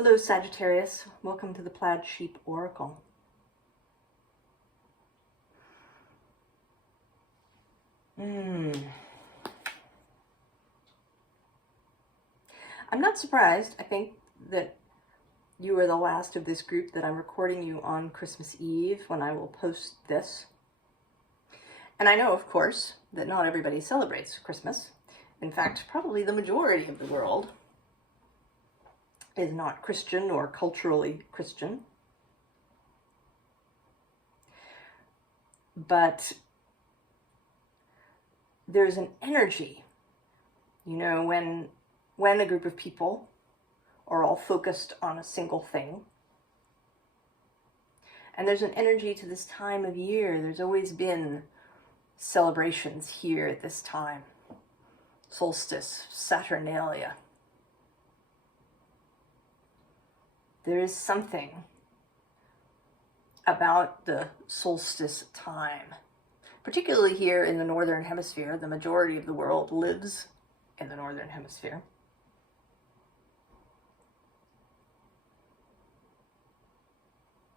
Hello Sagittarius, welcome to the Plaid Sheep Oracle. I'm not surprised. I think that you are the last of this group that I'm recording you on Christmas Eve when I will post this. And I know, of course, that not everybody celebrates Christmas. In fact, probably the majority of the world is not Christian or culturally Christian. But there's an energy, you know, when a group of people are all focused on a single thing. And there's an energy to this time of year. There's always been celebrations here at this time. Solstice, Saturnalia. There is something about the solstice time, particularly here in the Northern Hemisphere. The majority of the world lives in the Northern Hemisphere.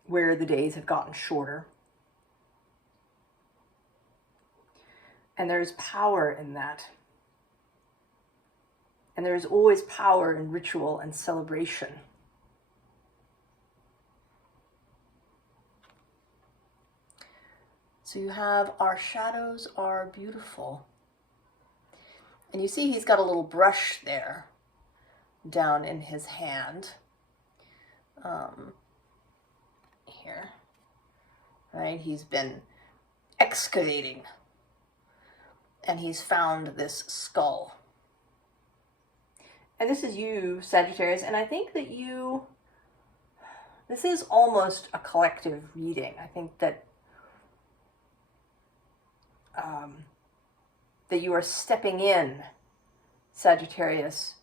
Where the days have gotten shorter. And there's power in that. And there's always power in ritual and celebration. So you have our shadows are beautiful. And you see he's got a little brush there down in his hand. Here. Right? He's been excavating. And he's found this skull. And this is you, Sagittarius, and I think that this is almost a collective reading. I think that that you are stepping in, Sagittarius,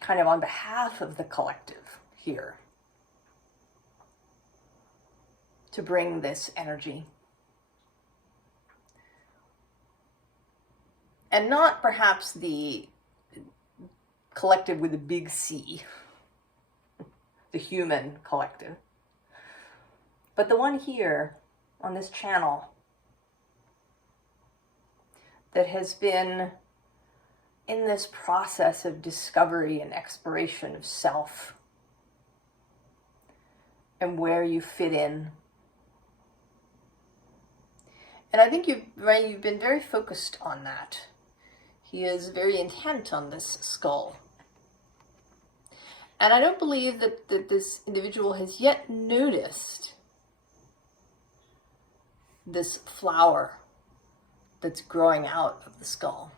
kind of on behalf of the collective here, to bring this energy. And not perhaps the collective with a big C, the human collective, but the one here on this channel that has been in this process of discovery and exploration of self and where you fit in. And I think you've been very focused on that. He is very intent on this skull. And I don't believe that this individual has yet noticed this flower that's growing out of the skull.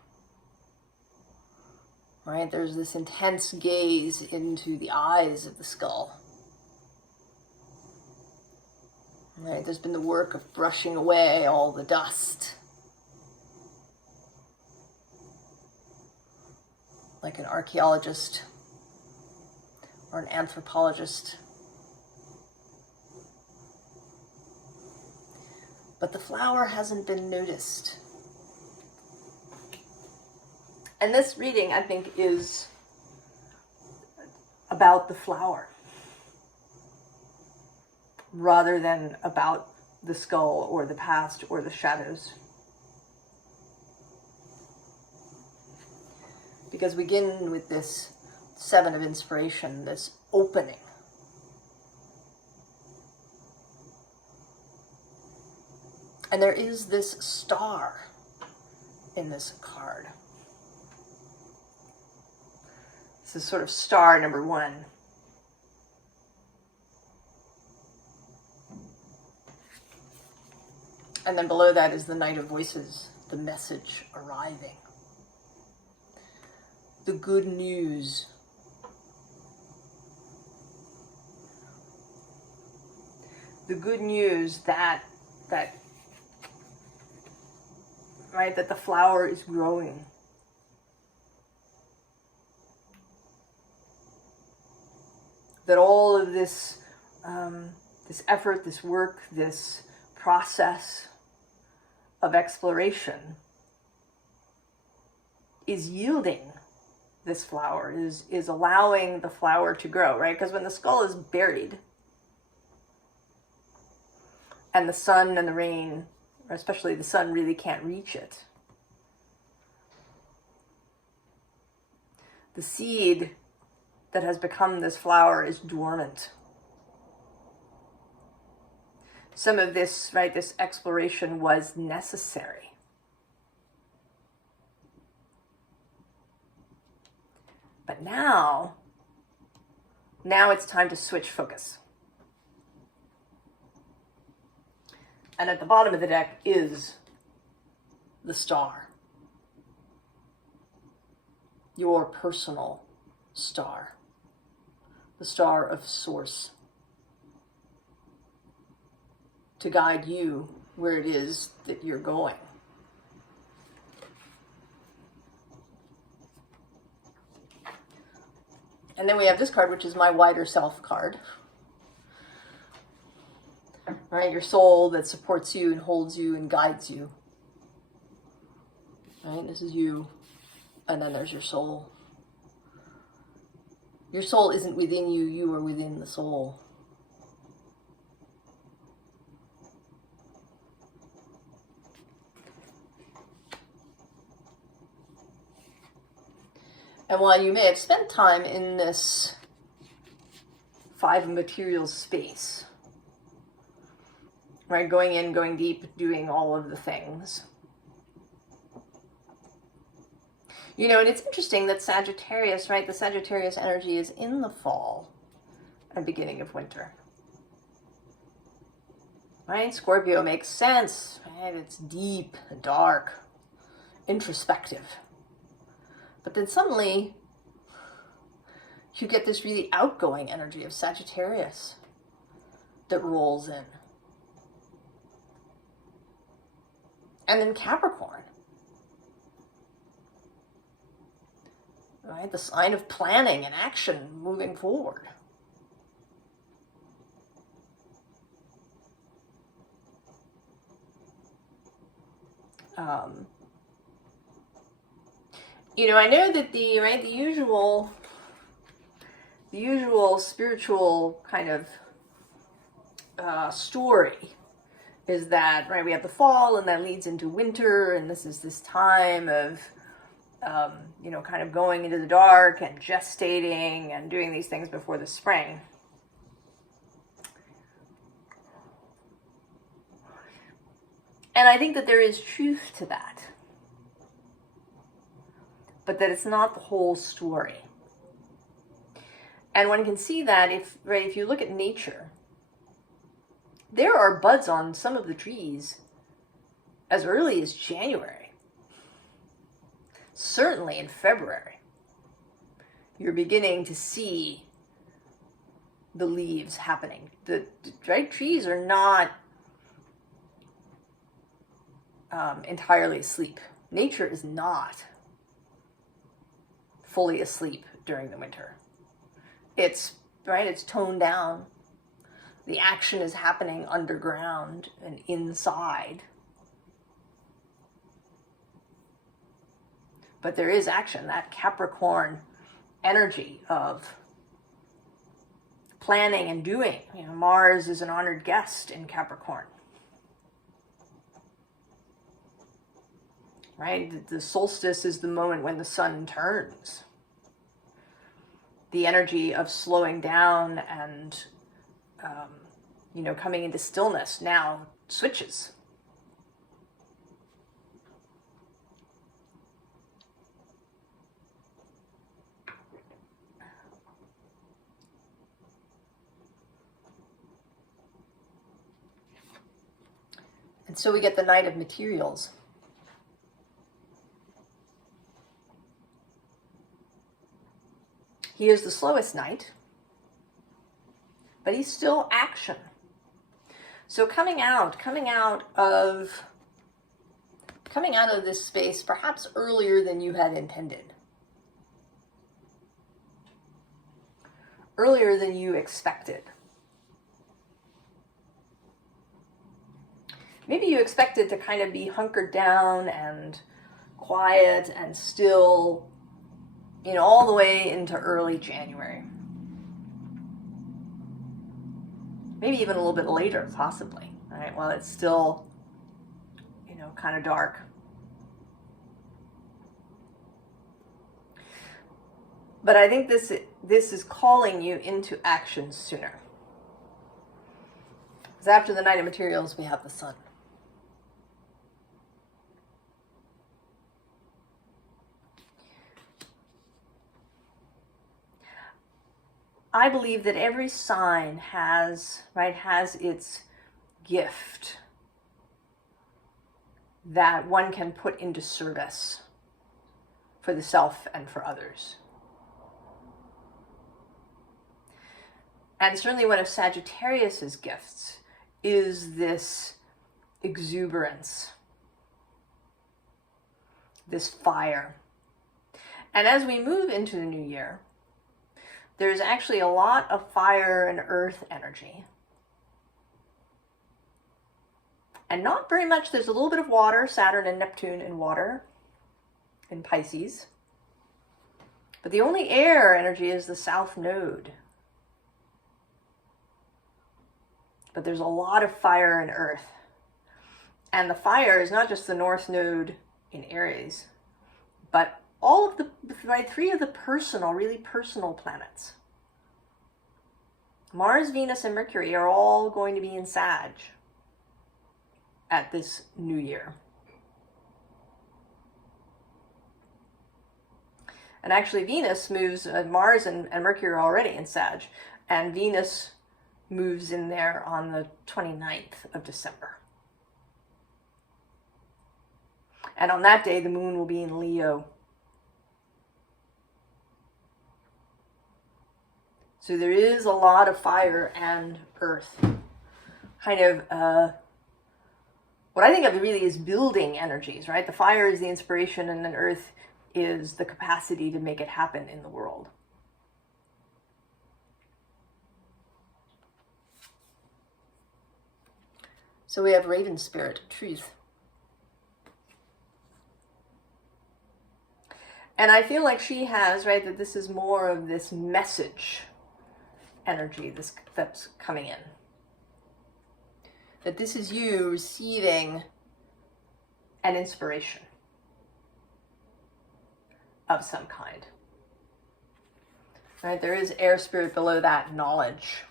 Right? There's this intense gaze into the eyes of the skull. Right? There's been the work of brushing away all the dust. Like an archaeologist or an anthropologist. But the flower hasn't been noticed. And this reading, I think, is about the flower rather than about the skull or the past or the shadows. Because we begin with this Seven of Inspiration, this opening. And there is this star in this card. This is sort of star number 1. And then below that is the Knight of Voices, the message arriving. The good news. The good news that the flower is growing. That all of this, this effort, this work, this process of exploration is yielding this flower, is allowing the flower to grow, right? Because when the skull is buried and the sun and the rain, or especially the sun, really can't reach it, the seed that has become this flower is dormant. Some of this, right, this exploration was necessary. But now it's time to switch focus. And at the bottom of the deck is the star. Your personal star. The star of source. To guide you where it is that you're going. And then we have this card, which is my wider self card. Right, your soul that supports you and holds you and guides you. Right, this is you. And then there's your soul. Your soul isn't within you, you are within the soul. And while you may have spent time in this 5 of materials space, right, going in, going deep, doing all of the things, you know, and it's interesting that Sagittarius, right, the Sagittarius energy is in the fall and beginning of winter. Right, Scorpio makes sense, right, it's deep, dark, introspective. But then suddenly, you get this really outgoing energy of Sagittarius that rolls in. And then Capricorn. Right? The sign of planning and action moving forward. You know, I know that the usual spiritual kind of story is that, right, we have the fall and that leads into winter, and this is this time of, you know, kind of going into the dark and gestating and doing these things before the spring. And I think that there is truth to that. But that it's not the whole story. And one can see that if you look at nature, there are buds on some of the trees as early as January. Certainly in February, you're beginning to see the leaves happening. The right trees are not entirely asleep. Nature is not fully asleep during the winter. It's toned down. The action is happening underground and inside. But there is action, that Capricorn energy of planning and doing. You know, Mars is an honored guest in Capricorn. Right? The solstice is the moment when the sun turns. The energy of slowing down and, you know, coming into stillness now switches. And so we get the Knight of Materials. He is the slowest knight, but he's still action. So coming out of this space perhaps earlier than you had intended. Earlier than you expected. Maybe you expected to kind of be hunkered down and quiet and still all the way into early January. Maybe even a little bit later, possibly, right? While it's still, kind of dark. But I think this is calling you into action sooner. Because after the Knight of Materials, we have the Sun. I believe that every sign has its gift that one can put into service for the self and for others. And certainly one of Sagittarius's gifts is this exuberance, this fire. And as we move into the new year, there's actually a lot of fire and earth energy. And not very much, there's a little bit of water, Saturn and Neptune in water, in Pisces. But the only air energy is the South Node. But there's a lot of fire and earth. And the fire is not just the North Node in Aries, but all of the, three of the really personal planets. Mars, Venus, and Mercury are all going to be in Sag at this new year. And actually Venus moves, Mars and Mercury are already in Sag, and Venus moves in there on the 29th of December. And on that day, the moon will be in Leo. So there is a lot of fire and earth. Kind of, what I think of really is building energies, right? The fire is the inspiration, and then earth is the capacity to make it happen in the world. So we have Raven Spirit, Truth. And I feel like she has, right, that this is more of this message energy that's coming in. That this is you receiving an inspiration of some kind. Right, there is air spirit below that, knowledge.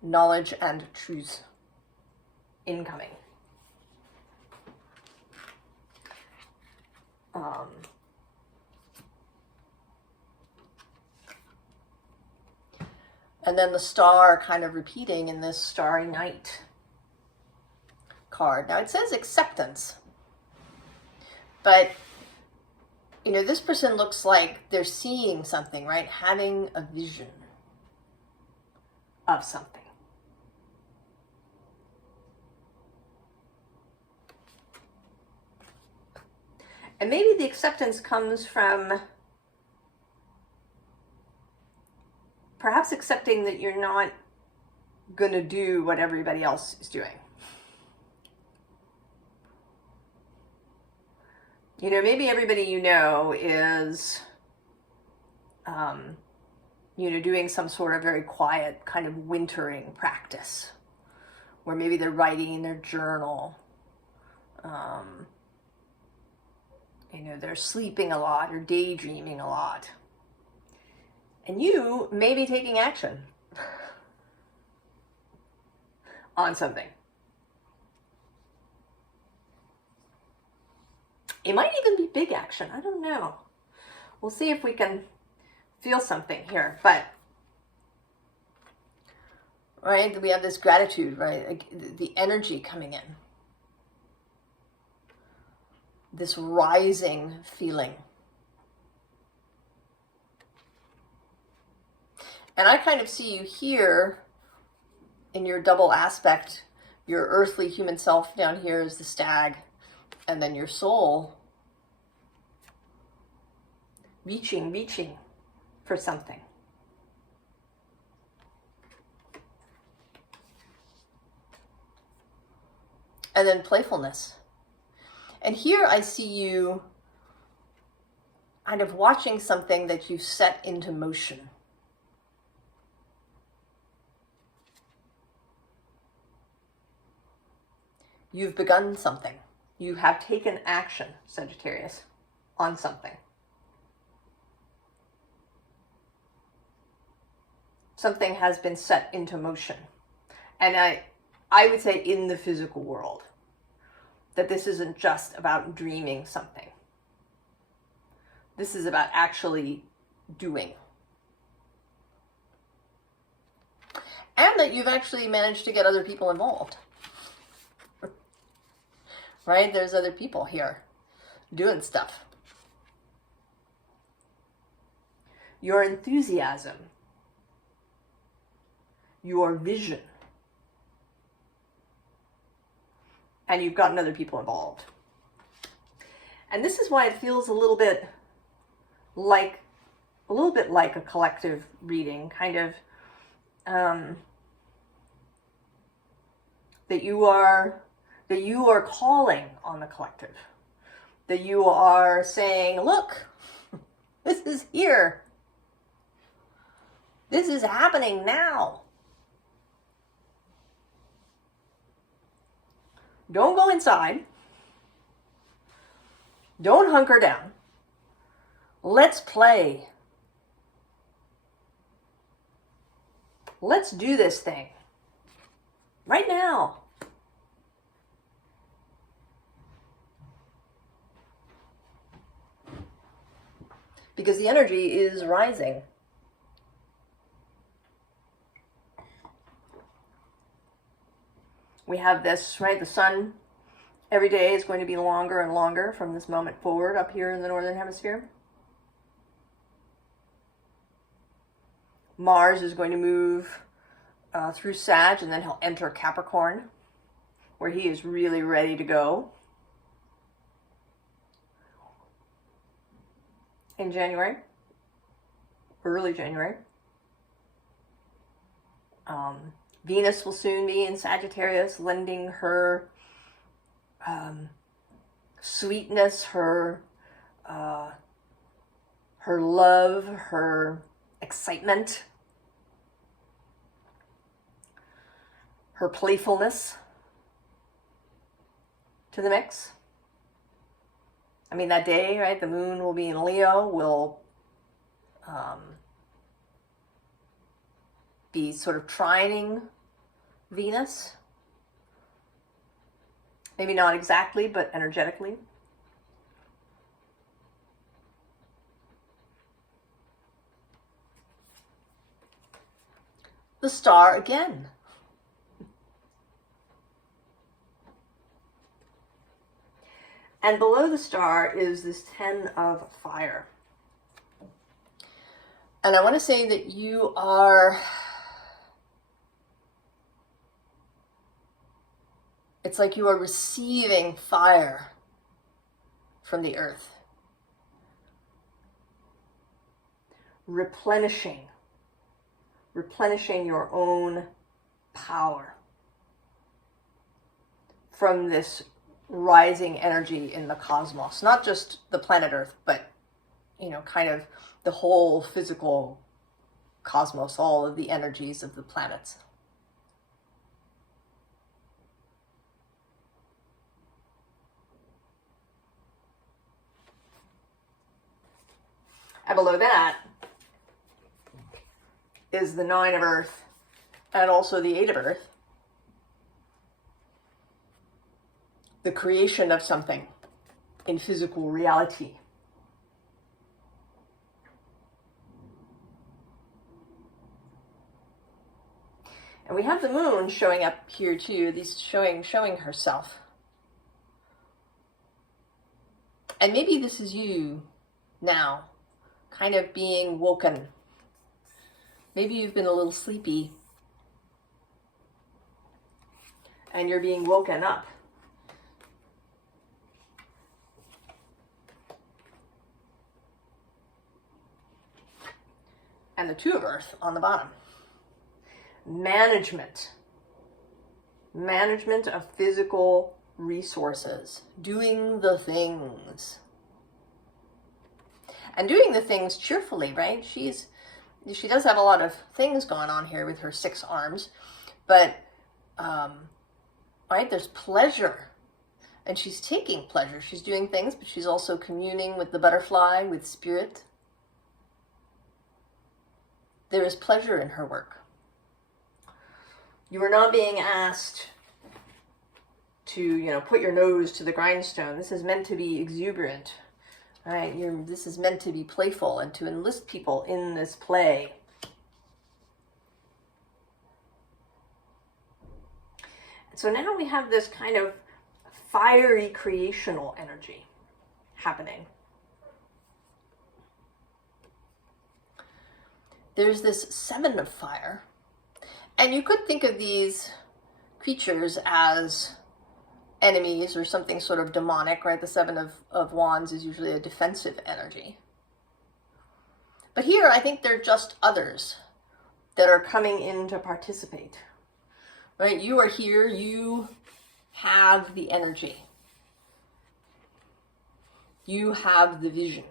Knowledge and truth incoming. And then the star kind of repeating in this Starry Night card. Now it says acceptance, but this person looks like they're seeing something, right? Having a vision of something. And maybe the acceptance comes from perhaps accepting that you're not going to do what everybody else is doing. Maybe everybody is, doing some sort of very quiet kind of wintering practice, where maybe they're writing in their journal. They're sleeping a lot or daydreaming a lot. And you may be taking action on something. It might even be big action. I don't know. We'll see if we can feel something here. But, right, we have this gratitude, right? Like the energy coming in. This rising feeling. And I kind of see you here in your double aspect. Your earthly human self down here is the stag, and then your soul reaching for something. And then playfulness. And here I see you, kind of watching something that you've set into motion. You've begun something. You have taken action, Sagittarius, on something. Something has been set into motion. And I would say in the physical world, that this isn't just about dreaming something. This is about actually doing. And that you've actually managed to get other people involved. Right? There's other people here doing stuff. Your enthusiasm, your vision, and you've gotten other people involved. And this is why it feels a little bit like a collective reading, kind of that you are calling on the collective, that you are saying, look, this is here. This is happening now. Don't go inside. Don't hunker down. Let's play. Let's do this thing. Right now. Because the energy is rising. We have this, right? The sun every day is going to be longer and longer from this moment forward up here in the Northern Hemisphere. Mars is going to move through Sag, and then he'll enter Capricorn, where he is really ready to go in January, early January. Venus will soon be in Sagittarius, lending her sweetness, her love, her excitement, her playfulness to the mix. I mean, that day, right, the moon will be in Leo, will be sort of trining Venus. Maybe not exactly, but energetically. The star again. And below the star is this 10 of fire. And I want to say that you are, it's like you are receiving fire from the earth. Replenishing your own power from this rising energy in the cosmos. Not just the planet Earth, but, you know, kind of the whole physical cosmos, all of the energies of the planets. And below that is the 9 of Earth and also the 8 of Earth. The creation of something in physical reality. And we have the moon showing up here too, showing herself. And maybe this is you now, kind of being woken. Maybe you've been a little sleepy and you're being woken up. And the 2 of Earth on the bottom. Management of physical resources, doing the things. and doing the things cheerfully, right? She does have a lot of things going on here with her 6 arms, but, right, there's pleasure, and she's taking pleasure. She's doing things, but she's also communing with the butterfly, with spirit. There is pleasure in her work. You are not being asked to, put your nose to the grindstone. This is meant to be exuberant, right? This is meant to be playful and to enlist people in this play. So now we have this kind of fiery creational energy happening. There's this 7 of fire, and you could think of these creatures as enemies or something sort of demonic, right? The 7 of wands is usually a defensive energy. But here, I think they're just others that are coming in to participate, right? You are here, you have the energy. You have the vision.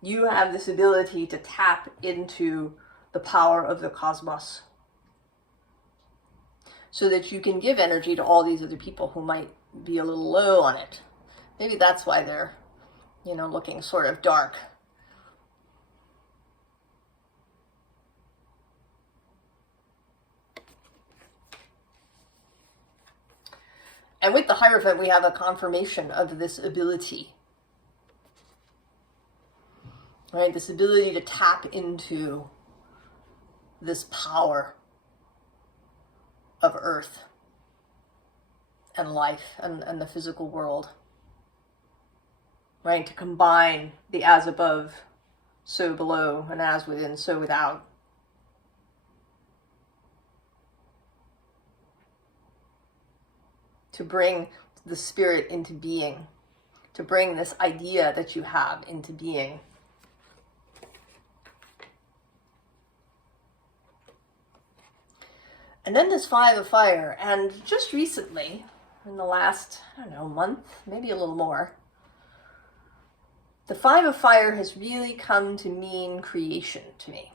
You have this ability to tap into the power of the cosmos so that you can give energy to all these other people who might be a little low on it. Maybe that's why they're, looking sort of dark. And with the Hierophant, we have a confirmation of this ability. Right? This ability to tap into this power of earth and life and the physical world. Right? To combine the as above, so below, and as within, so without. To bring the spirit into being, to bring this idea that you have into being. And then this 5 of fire, and just recently, in the last, month, maybe a little more, the 5 of fire has really come to mean creation to me.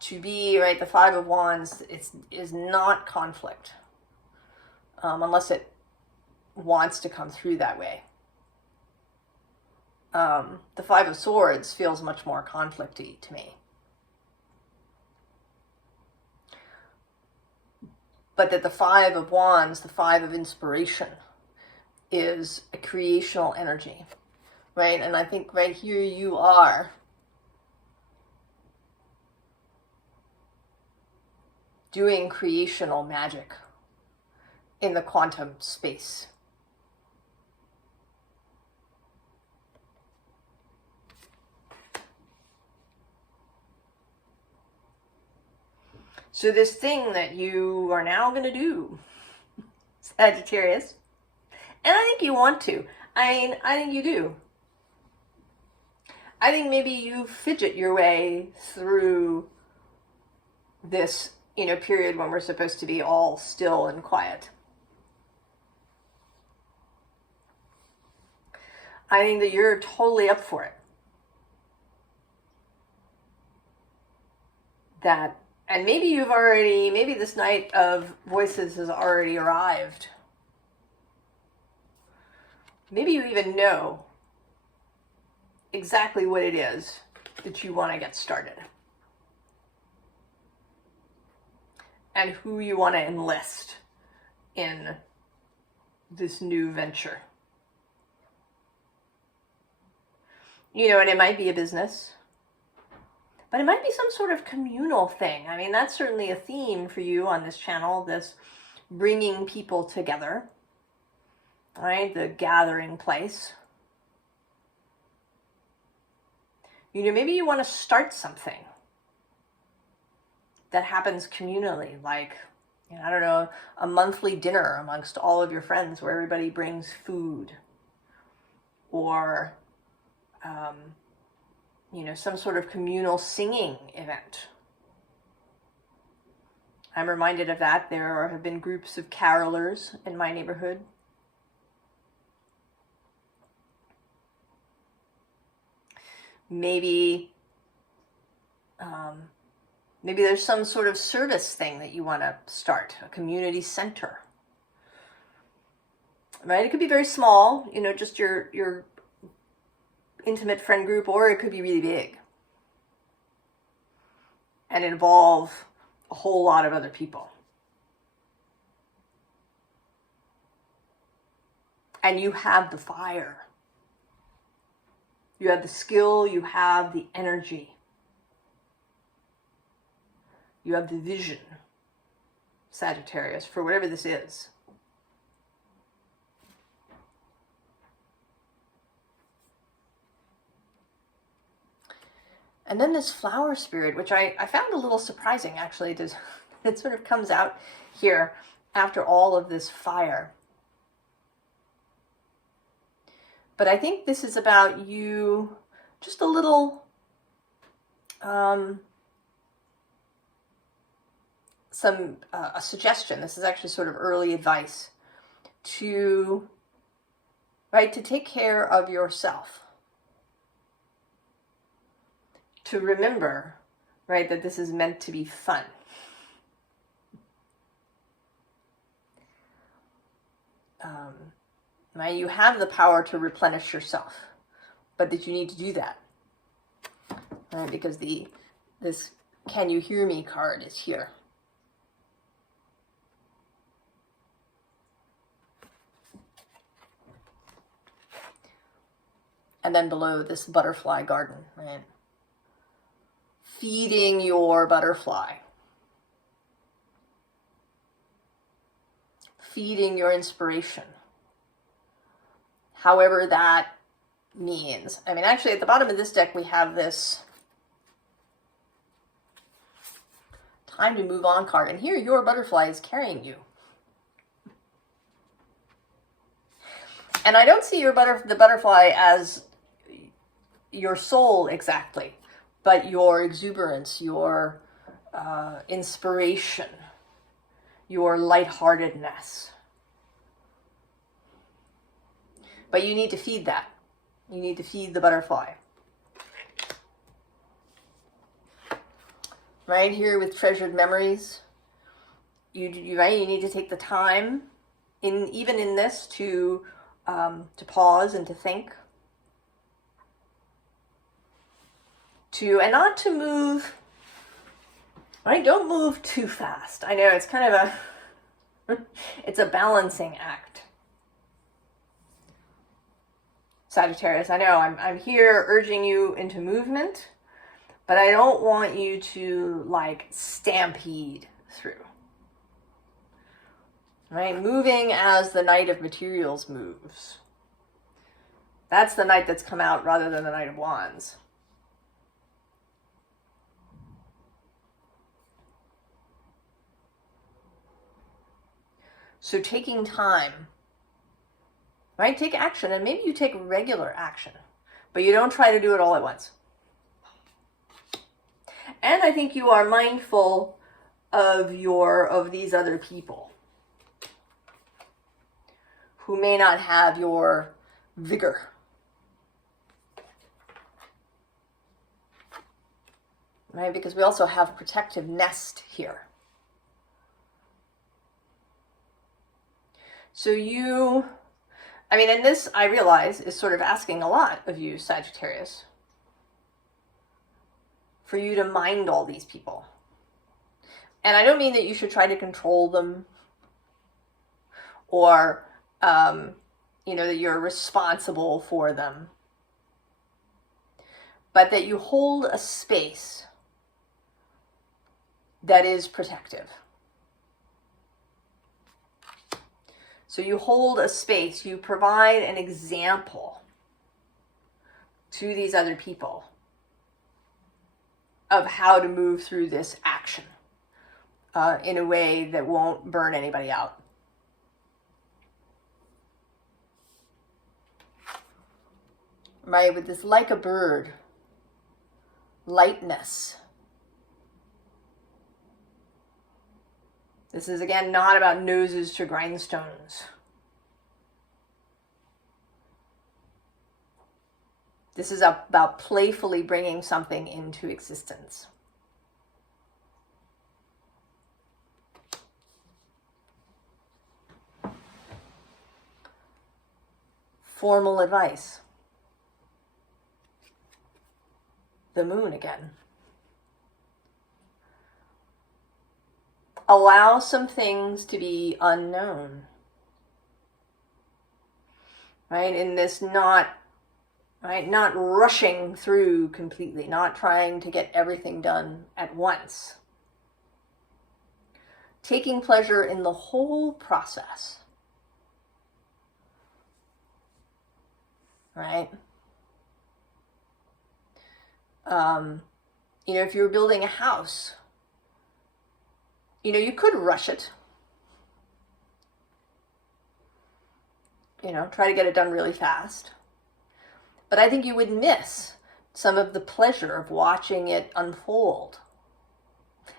To be, right, the 5 of wands is not conflict, unless it wants to come through that way. The 5 of swords feels much more conflict-y to me. But that the 5 of wands, the 5 of inspiration, is a creational energy, right? And I think right here you are doing creational magic in the quantum space. So this thing that you are now going to do, Sagittarius, and I think you want to. I think you do. I think maybe you fidget your way through this, period when we're supposed to be all still and quiet. I think that you're totally up for it. And maybe maybe this night of voices has already arrived. Maybe you even know exactly what it is that you want to get started. And who you want to enlist in this new venture. And it might be a business, but it might be some sort of communal thing. I mean, that's certainly a theme for you on this channel, this bringing people together, right? The gathering place. Maybe you want to start something that happens communally, like, a monthly dinner amongst all of your friends where everybody brings food, or some sort of communal singing event, I'm reminded of that. There have been groups of carolers in my neighborhood. Maybe there's some sort of service thing that you want to start, a community center. Right? It could be very small, you know, just your intimate friend group, or it could be really big and involve a whole lot of other people. And you have the fire. You have the skill, you have the energy. You have the vision, Sagittarius, for whatever this is. And then this flower spirit, which I found a little surprising, actually. It sort of comes out here after all of this fire. But I think this is about you, just a little, a suggestion. This is actually sort of early advice to take care of yourself. To remember, that this is meant to be fun. You have the power to replenish yourself, but that you need to do that. Because this "Can you hear me" card is here. And then below, this butterfly garden, right? Feeding your butterfly. Feeding your inspiration. However that means. I mean, actually, at the bottom of this deck, we have this time to move on card. And here, your butterfly is carrying you. And I don't see the butterfly as your soul exactly, but your exuberance, your inspiration, your lightheartedness. But you need to feed that. You need to feed the butterfly. Right here with treasured memories, you need to take the time, even in this, to pause and to think. And not to move, Don't move too fast. I know it's kind of it's a balancing act. Sagittarius, I know I'm here urging you into movement, but I don't want you to stampede through. Moving as the Knight of Materials moves. That's the Knight that's come out rather than the Knight of Wands. So taking time, take action, and maybe you take regular action, but you don't try to do it all at once. And I think you are mindful of these other people who may not have your vigor. Because we also have protective nest here. So and this, I realize, is sort of asking a lot of you, Sagittarius, for you to mind all these people. And I don't mean that you should try to control them or, that you're responsible for them, but that you hold a space that is protective. So you hold a space, you provide an example to these other people of how to move through this action in a way that won't burn anybody out. With this like a bird, lightness. This is, again, not about noses to grindstones. This is about playfully bringing something into existence. Formal advice. The moon again. Allow some things to be unknown. Right? In this not rushing through completely, not trying to get everything done at once. Taking pleasure in the whole process. Right? If you're building a house, you could rush it. Try to get it done really fast. But I think you would miss some of the pleasure of watching it unfold.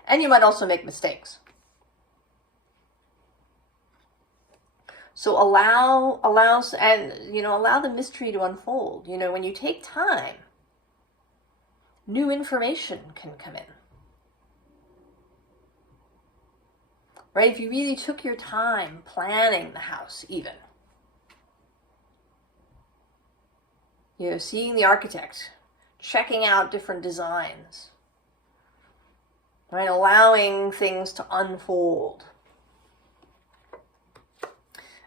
And you might also make mistakes. So allow the mystery to unfold. When you take time, new information can come in. Right? If you really took your time planning the house, even. Seeing the architect, checking out different designs. Right? Allowing things to unfold.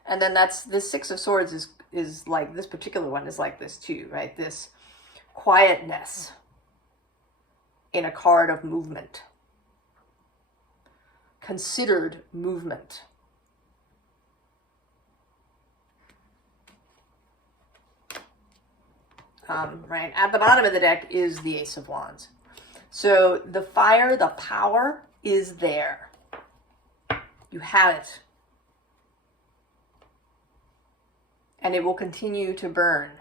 And then this Six of Swords is like, this particular one is like this too, right? This quietness in a card of movement. Considered movement. Right, at the bottom of the deck is the Ace of Wands. So the fire, the power is there. You have it. And it will continue to burn.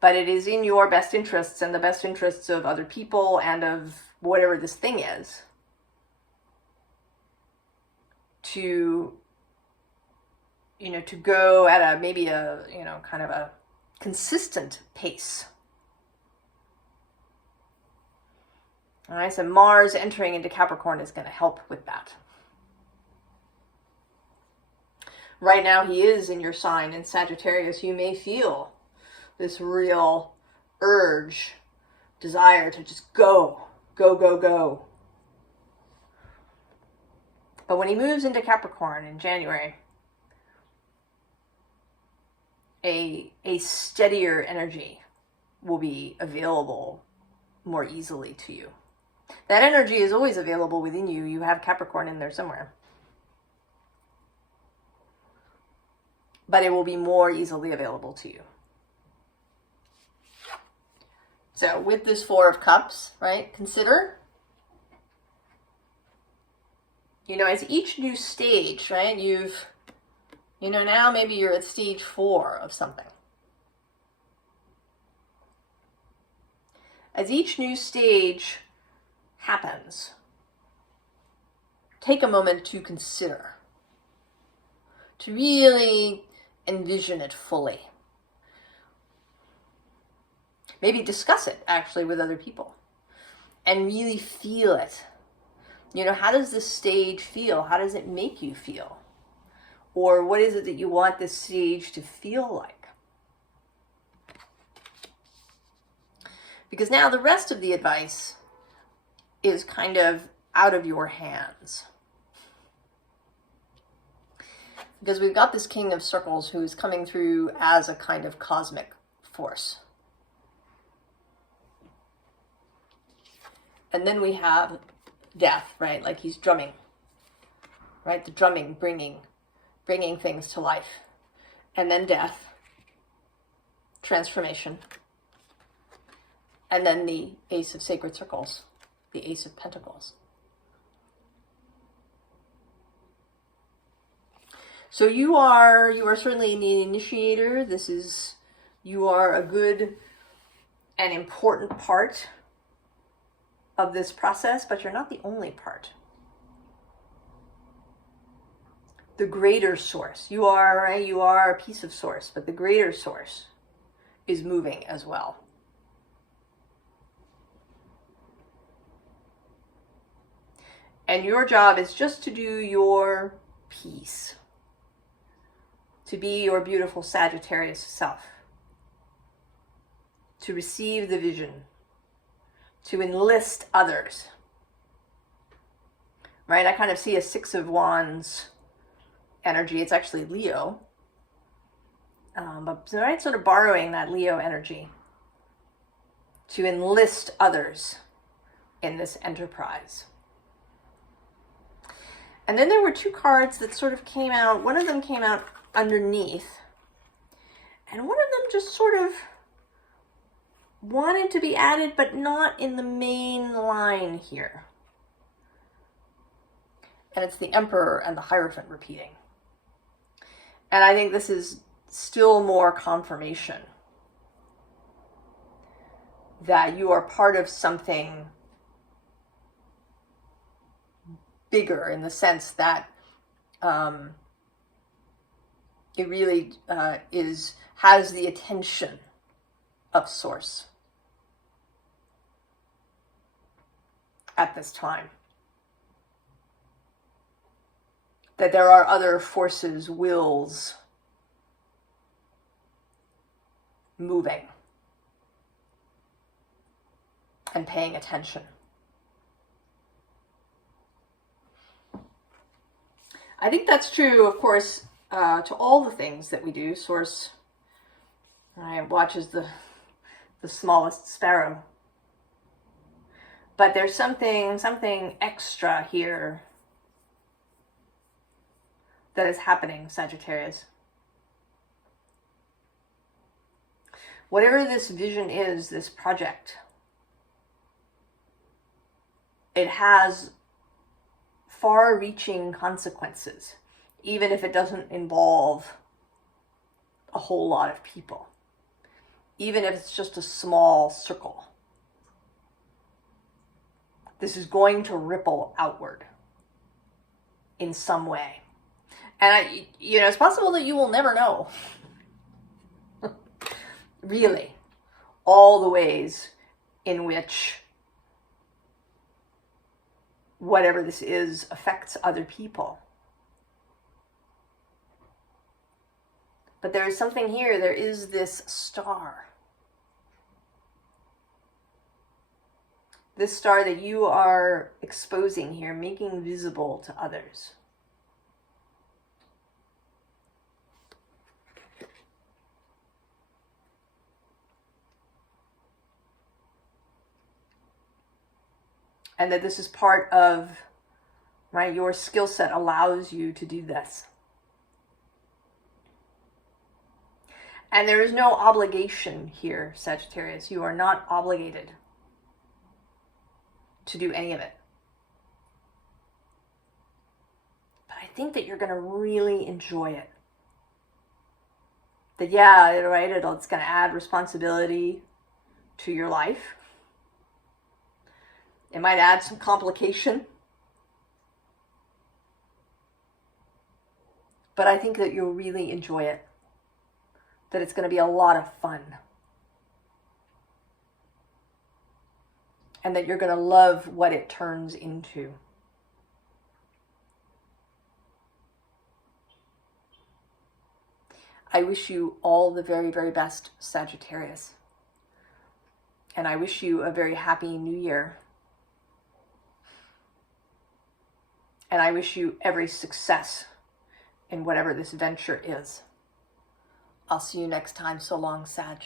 But it is in your best interests and the best interests of other people and of whatever this thing is to go at maybe a kind of a consistent pace. All right, so Mars entering into Capricorn is going to help with that. Right now he is in your sign in Sagittarius. You may feel this real urge, desire to just go. But when he moves into Capricorn in January, a steadier energy will be available more easily to you. That energy is always available within you. You have Capricorn in there somewhere. But it will be more easily available to you. So with this Four of Cups, right, consider, as each new stage, right, now maybe you're at stage 4 of something. As each new stage happens, take a moment to consider, to really envision it fully. Maybe discuss it actually with other people and really feel it. How does this stage feel? How does it make you feel? Or what is it that you want this stage to feel like? Because now the rest of the advice is kind of out of your hands. Because we've got this King of Circles who's coming through as a kind of cosmic force. And then we have death, right? Like he's drumming, right? The drumming, bringing things to life. And then death, transformation. And then the Ace of Sacred Circles, the Ace of Pentacles. So you are certainly the initiator. You are a good and important part of this process, but you're not the only part. the greater source. You are, right? You are a piece of source, but the greater source is moving as well. And your job is just to do your piece, to be your beautiful Sagittarius self, to receive the vision, to enlist others. Right? I kind of see a Six of Wands energy. It's actually Leo. But right, sort of borrowing that Leo energy to enlist others in this enterprise. And then there were two cards that sort of came out. One of them came out underneath, and one of them just sort of wanted to be added, but not in the main line here. And it's the Emperor and the Hierophant repeating. And I think this is still more confirmation that you are part of something bigger, in the sense that it really has the attention of Source at this time. That there are other forces, wills moving and paying attention. I think that's true, of course, to all the things that we do. Source watches the smallest sparrow. But there's something extra here that is happening, Sagittarius. Whatever this vision is, this project, it has far-reaching consequences, even if it doesn't involve a whole lot of people, even if it's just a small circle. This is going to ripple outward in some way. And it's possible that you will never know, really, all the ways in which whatever this is affects other people. But there is something here. There is this star. This star that you are exposing here, making visible to others. And that this is part of, right, your skill set allows you to do this. And there is no obligation here, Sagittarius. You are not obligated to do any of it. But I think that you're going to really enjoy it. That, yeah, right, it's going to add responsibility to your life. It might add some complication. But I think that you'll really enjoy it. That it's going to be a lot of fun. And that you're going to love what it turns into. I wish you all the very, very best, Sagittarius. And I wish you a very happy new year. And I wish you every success in whatever this venture is. I'll see you next time. So long, Sag.